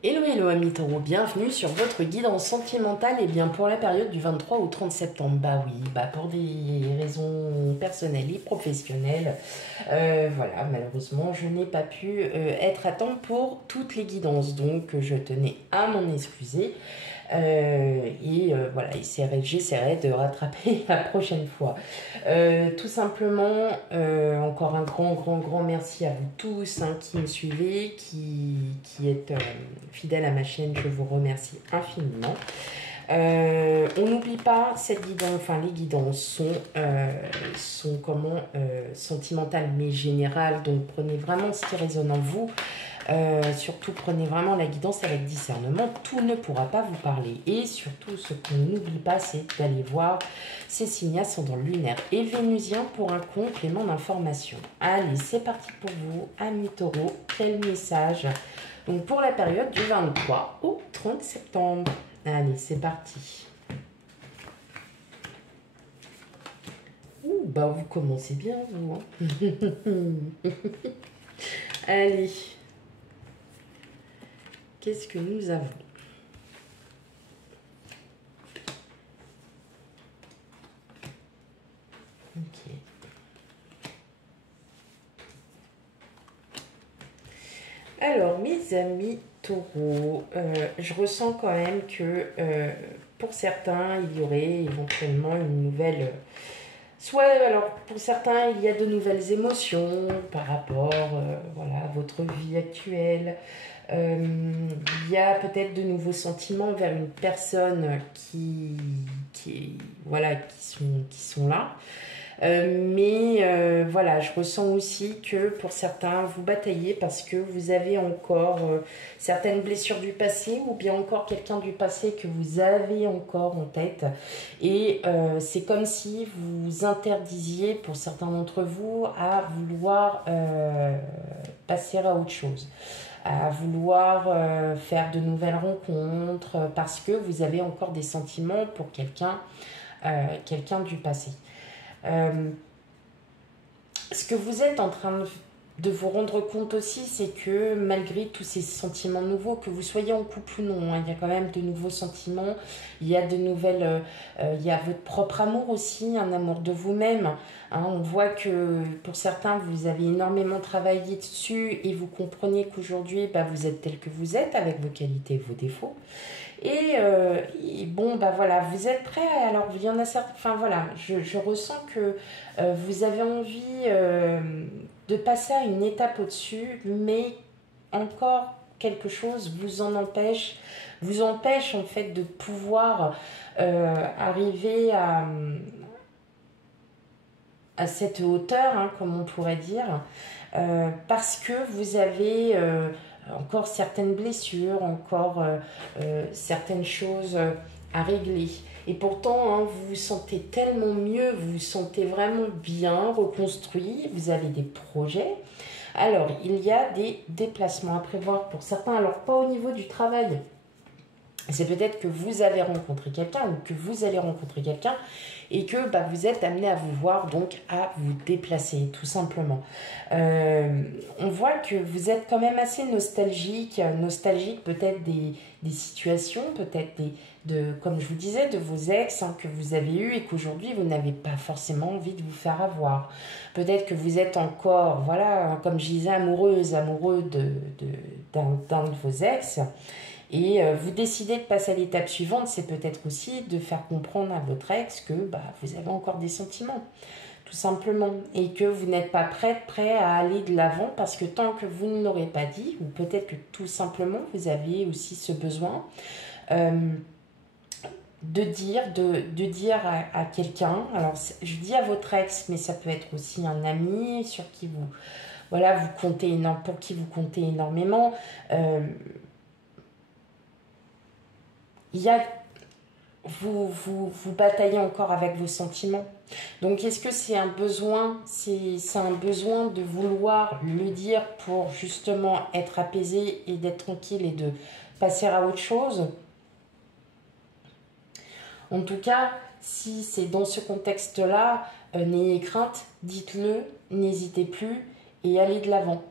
Hello hello amis taureaux, bienvenue sur votre guidance sentimentale et bien pour la période du 23 au 30 septembre. Bah oui, pour des raisons personnelles et professionnelles, voilà, malheureusement je n'ai pas pu être à temps pour toutes les guidances, donc je tenais à m'en excuser. Voilà, j'essaierai de rattraper la prochaine fois. Tout simplement, encore un grand merci à vous tous qui me suivez, qui êtes fidèles à ma chaîne. Je vous remercie infiniment. On n'oublie pas cette guidance, enfin les guidances sont sentimentales mais générales, donc prenez vraiment ce qui résonne en vous. Surtout prenez vraiment la guidance avec discernement, tout ne pourra pas vous parler. Et surtout ce qu'on n'oublie pas, c'est d'aller voir ces signes ascendants lunaires et vénusiens pour un complément d'information. Allez, c'est parti pour vous, amis taureaux, quel message donc pour la période du 23 au 30 septembre. Allez, c'est parti. Ouh, bah vous commencez bien, vous. Hein. Allez. Qu'est-ce que nous avons? Ok. Alors, mes amis taureaux, je ressens quand même que pour certains, il y aurait éventuellement une nouvelle... Soit, alors, pour certains, il y a de nouvelles émotions par rapport voilà, à votre vie actuelle. Il y a peut-être de nouveaux sentiments vers une personne voilà, qui sont là. Voilà, je ressens aussi que pour certains, vous bataillez parce que vous avez encore certaines blessures du passé ou bien encore quelqu'un du passé que vous avez encore en tête. Et c'est comme si vous interdisiez pour certains d'entre vous à vouloir passer à autre chose, à vouloir faire de nouvelles rencontres parce que vous avez encore des sentiments pour quelqu'un du passé. Ce que vous êtes en train de vous rendre compte aussi, c'est que malgré tous ces sentiments nouveaux, que vous soyez en couple ou non, hein, il y a quand même de nouveaux sentiments, il y a de nouvelles, il y a votre propre amour aussi, un amour de vous-même. Hein, on voit que pour certains, vous avez énormément travaillé dessus et vous comprenez qu'aujourd'hui, vous êtes tel que vous êtes avec vos qualités et vos défauts. Et bon, voilà, vous êtes prêts. Alors, il y en a certains. Enfin, voilà, je ressens que vous avez envie de passer à une étape au-dessus, mais encore quelque chose vous empêche en fait de pouvoir arriver à cette hauteur, hein, comme on pourrait dire, parce que vous avez encore certaines blessures, encore certaines choses à régler. Et pourtant, hein, vous vous sentez tellement mieux, vous vous sentez vraiment bien, reconstruit, vous avez des projets. Alors, il y a des déplacements à prévoir pour certains, alors pas au niveau du travail. C'est peut-être que vous avez rencontré quelqu'un ou que vous allez rencontrer quelqu'un et que vous êtes amené à vous voir, donc à vous déplacer, tout simplement. On voit que vous êtes quand même assez nostalgique peut-être des situations, peut-être comme je vous disais, de vos ex que vous avez eu et qu'aujourd'hui vous n'avez pas forcément envie de vous faire avoir. Peut-être que vous êtes encore, voilà, comme je disais, amoureux d'un de vos ex. Et vous décidez de passer à l'étape suivante, c'est peut-être aussi de faire comprendre à votre ex que vous avez encore des sentiments, tout simplement, et que vous n'êtes pas prêt à aller de l'avant parce que tant que vous ne l'aurez pas dit, ou peut-être que tout simplement vous avez aussi ce besoin de dire à quelqu'un, alors je dis à votre ex, mais ça peut être aussi un ami sur qui vous, voilà, pour qui vous comptez énormément. Vous bataillez encore avec vos sentiments. Donc, est-ce que c'est un besoin, c'est un besoin de vouloir le dire pour justement être apaisé et d'être tranquille et de passer à autre chose? En tout cas, si c'est dans ce contexte-là, n'ayez crainte, dites-le, n'hésitez plus et allez de l'avant.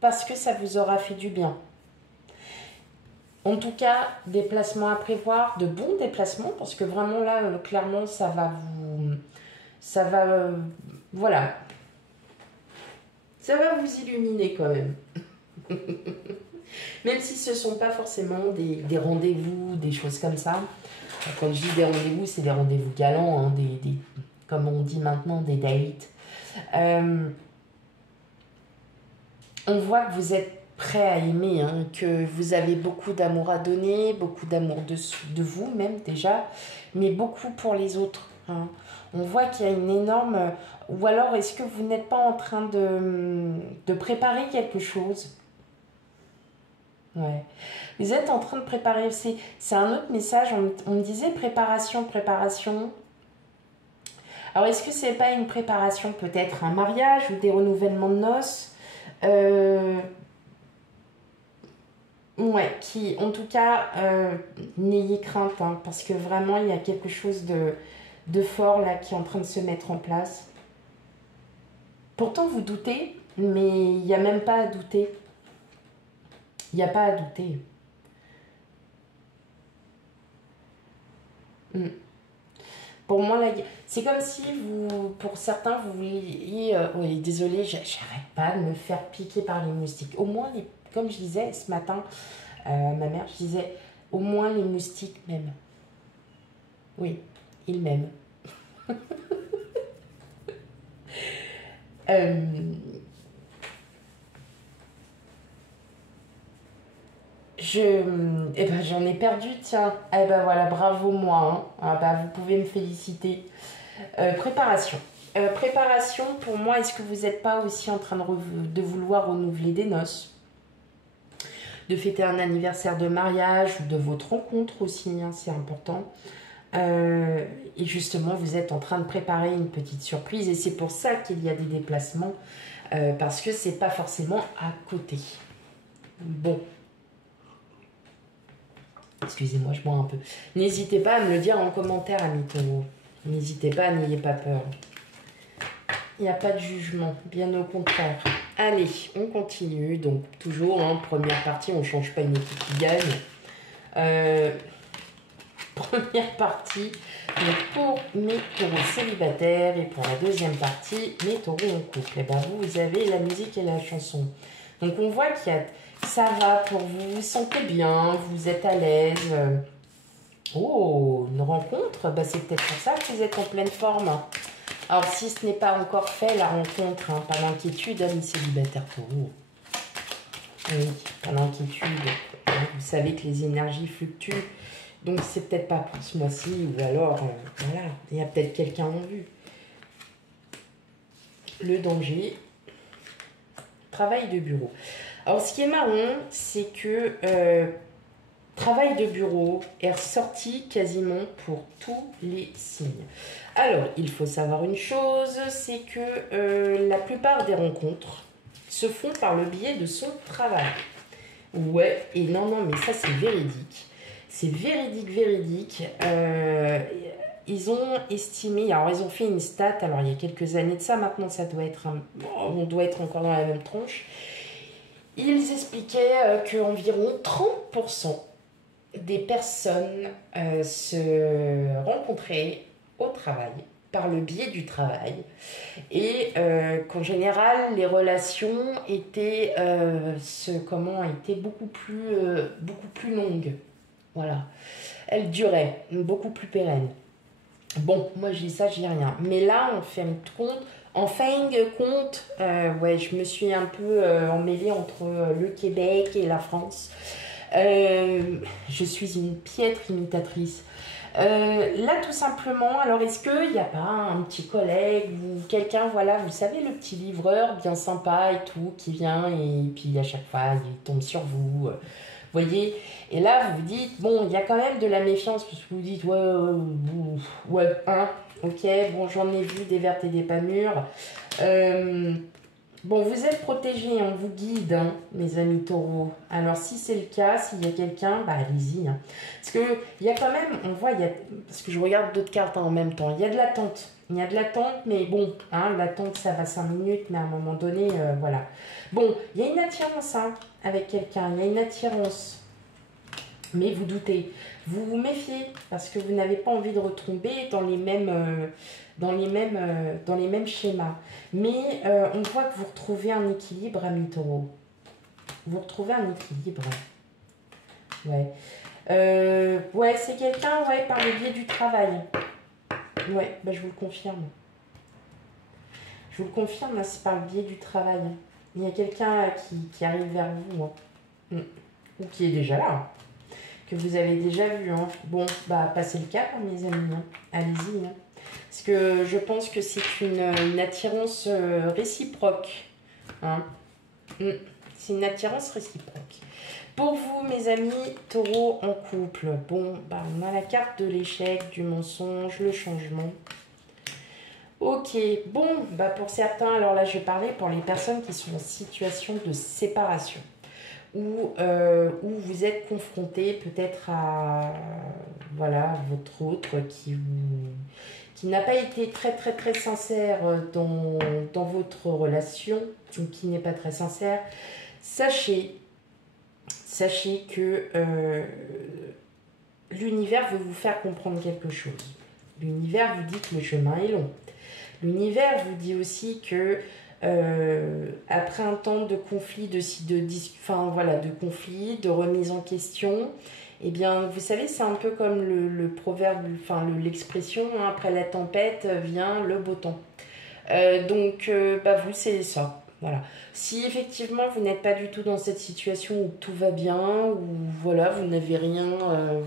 Parce que ça vous aura fait du bien. En tout cas, déplacements à prévoir, de bons déplacements, parce que vraiment là, clairement, ça va vous... Ça va... voilà. Ça va vous illuminer quand même. Même si ce ne sont pas forcément des rendez-vous, des choses comme ça. Quand je dis des rendez-vous, c'est des rendez-vous galants, hein, comme on dit maintenant, des dates. On voit que vous êtes prêt à aimer, hein, que vous avez beaucoup d'amour à donner, beaucoup d'amour de vous même déjà, mais beaucoup pour les autres. Hein. On voit qu'il y a une énorme... Ou alors, est-ce que vous n'êtes pas en train de préparer quelque chose? Ouais. Vous êtes en train de préparer... C'est un autre message, on me disait préparation, préparation. Alors, est-ce que c'est pas une préparation, peut-être un mariage ou des renouvellements de noces ouais, qui, en tout cas, n'ayez crainte, hein, parce que vraiment, il y a quelque chose de fort là qui est en train de se mettre en place. Pourtant, vous doutez, mais il n'y a même pas à douter. Il n'y a pas à douter. Pour moi, là, c'est comme si vous, pour certains, vous vouliez... oui, désolé, j'arrête pas de me faire piquer par les moustiques. Au moins, comme je disais ce matin, ma mère, je disais, au moins les moustiques m'aiment. Oui, ils m'aiment. Eh ben, j'en ai perdu, tiens. Eh ben voilà, bravo moi. Hein. Ah ben, vous pouvez me féliciter. Préparation. Préparation, pour moi, est-ce que vous n'êtes pas aussi en train de vouloir renouveler des noces, de fêter un anniversaire de mariage ou de votre rencontre aussi, hein, c'est important. Et justement, vous êtes en train de préparer une petite surprise et c'est pour ça qu'il y a des déplacements parce que c'est pas forcément à côté. Bon. Excusez-moi, je bois un peu. N'hésitez pas à me le dire en commentaire, amis taureaux. N'hésitez pas, n'ayez pas peur. Il n'y a pas de jugement, bien au contraire. Allez, on continue. Donc, toujours, hein, première partie, on ne change pas une équipe qui gagne. Première partie, donc pour mes taureaux célibataires. Et pour la deuxième partie, mes taureaux en couple. Et ben vous avez la musique et la chanson. Donc, on voit qu'il y a... Ça va pour vous, vous sentez bien, vous êtes à l'aise. Oh, une rencontre, bah, c'est peut-être pour ça que vous êtes en pleine forme. Alors, si ce n'est pas encore fait, la rencontre, hein, pas d'inquiétude, amis célibataires taureaux. Oui, pas d'inquiétude. Vous savez que les énergies fluctuent. Donc, c'est peut-être pas pour ce mois-ci, ou alors, voilà, il y a peut-être quelqu'un en vue. Le danger. Travail de bureau. Alors, ce qui est marrant, c'est que travail de bureau est ressorti quasiment pour tous les signes. Alors, il faut savoir une chose, c'est que la plupart des rencontres se font par le biais de son travail. Ouais, et non, mais ça, c'est véridique. C'est véridique, véridique. Ils ont estimé, alors ils ont fait une stat, alors il y a quelques années de ça, maintenant ça doit être, on doit être encore dans la même tranche. Ils expliquaient qu'environ 30% des personnes se rencontraient au travail, par le biais du travail, et qu'en général, les relations étaient, étaient beaucoup plus longues. Voilà. Elles duraient, beaucoup plus pérennes. Bon, moi je dis ça, je dis rien. Mais là, on fait compte... En fin de compte, ouais, je me suis un peu emmêlée entre le Québec et la France. Je suis une piètre imitatrice. Là, tout simplement, alors est-ce qu'il n'y a pas un petit collègue ou quelqu'un, voilà, vous savez, le petit livreur bien sympa et tout, qui vient et puis à chaque fois, il tombe sur vous, voyez, et là, vous vous dites, bon, il y a quand même de la méfiance, parce que vous dites, ouais, hein, ok, bon, j'en ai vu des vertes et des pas mûres. Bon, vous êtes protégés, on vous guide, hein, mes amis taureaux. Alors, si c'est le cas, s'il y a quelqu'un, bah allez-y. Hein. Parce qu'il y a quand même, on voit, parce que je regarde d'autres cartes hein, en même temps, il y a de l'attente. Il y a de l'attente, mais bon, hein, l'attente, ça va 5 minutes, mais à un moment donné, voilà. Bon, il y a une attirance hein, avec quelqu'un, il y a une attirance. Mais vous doutez, vous vous méfiez parce que vous n'avez pas envie de retomber dans les mêmes schémas. Mais on voit que vous retrouvez un équilibre, ami Taureau. Vous retrouvez un équilibre. Ouais. Ouais, c'est quelqu'un, ouais, par le biais du travail. Ouais, bah, je vous le confirme. Je vous le confirme, c'est par le biais du travail. Il y a quelqu'un qui arrive vers vous, hein. Ou qui est déjà là, hein, que vous avez déjà vu. Hein. Bon, bah, passez le cap, hein, mes amis. Hein. Allez-y. Hein. Parce que je pense que c'est une attirance réciproque. Hein. C'est une attirance réciproque. Pour vous, mes amis, taureau en couple, bon, bah, on a la carte de l'échec, du mensonge, le changement. Ok, bon, bah pour certains, alors là, je vais parler pour les personnes qui sont en situation de séparation. Où vous êtes confronté peut-être à voilà, votre autre qui n'a pas été très très très sincère dans votre relation, ou qui n'est pas très sincère. Sachez que l'univers veut vous faire comprendre quelque chose. L'univers vous dit que le chemin est long. L'univers vous dit aussi que après un temps de conflit, de conflit, de remise en question, eh bien, vous savez, c'est un peu comme le proverbe, l'expression, hein, après la tempête vient le beau temps. Vous, c'est ça. Voilà. Si effectivement vous n'êtes pas du tout dans cette situation où tout va bien, où voilà, vous n'avez rien,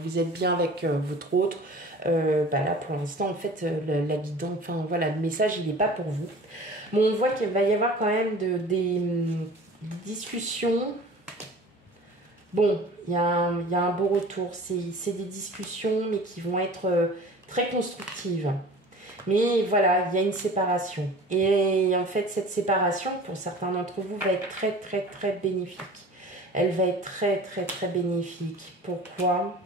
vous êtes bien avec votre autre, là pour l'instant en fait la guidance, le message il n'est pas pour vous. Bon, on voit qu'il va y avoir quand même des discussions. Bon, il y a un beau retour, c'est des discussions mais qui vont être très constructives. Mais voilà, il y a une séparation. Et en fait, cette séparation, pour certains d'entre vous, va être très, très, très bénéfique. Elle va être très, très, très bénéfique. Pourquoi ?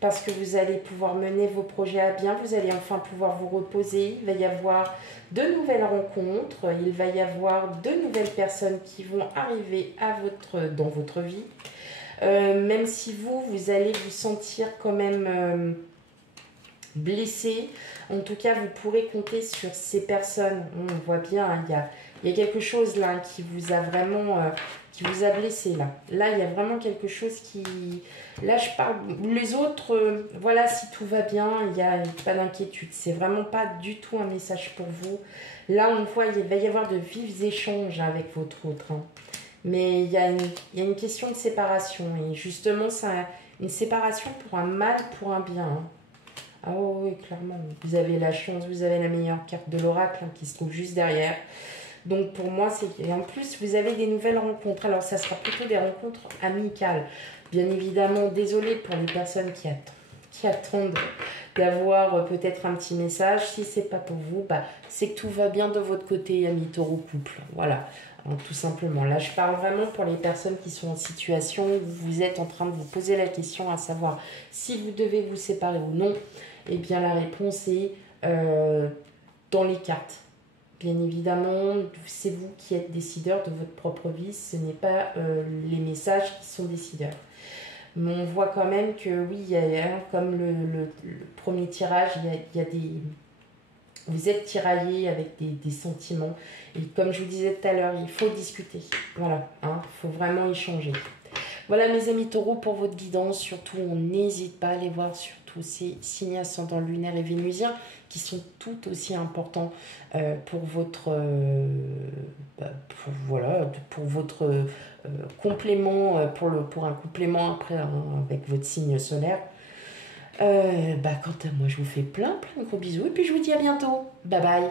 Parce que vous allez pouvoir mener vos projets à bien. Vous allez enfin pouvoir vous reposer. Il va y avoir de nouvelles rencontres. Il va y avoir de nouvelles personnes qui vont arriver dans votre vie. Même si vous allez vous sentir quand même... blessé, en tout cas vous pourrez compter sur ces personnes. On voit bien, hein, il y a quelque chose là qui vous a vraiment qui vous a blessé là il y a vraiment quelque chose qui, là je parle, les autres voilà, si tout va bien, il n'y a pas d'inquiétude, c'est vraiment pas du tout un message pour vous. Là on voit, il va y avoir de vifs échanges avec votre autre, hein. Mais il y a une question de séparation, et justement c'est une séparation pour un mal, pour un bien, hein. Ah oui, clairement. Vous avez la chance, vous avez la meilleure carte de l'oracle, hein, qui se trouve juste derrière. Donc pour moi, et en plus, vous avez des nouvelles rencontres. Alors ça sera plutôt des rencontres amicales. Bien évidemment, désolée pour les personnes qui attendent d'avoir peut-être un petit message. Si c'est pas pour vous, c'est que tout va bien de votre côté, ami taureau couple. Voilà. Donc, tout simplement. Là, je parle vraiment pour les personnes qui sont en situation où vous êtes en train de vous poser la question à savoir si vous devez vous séparer ou non. Eh bien, la réponse est dans les cartes. Bien évidemment, c'est vous qui êtes décideur de votre propre vie. Ce n'est pas les messages qui sont décideurs. Mais on voit quand même que oui, comme le premier tirage, il y a des... Vous êtes tiraillé avec des sentiments. Et comme je vous disais tout à l'heure, il faut discuter. Voilà, hein, il faut vraiment échanger. Voilà mes amis taureaux pour votre guidance. Surtout, on n'hésite pas à aller voir surtout ces signes ascendants lunaires et vénusiens qui sont tout aussi importants pour votre, pour votre complément, pour un complément après avec votre signe solaire. Quant à moi, je vous fais plein de gros bisous et puis je vous dis à bientôt. Bye bye.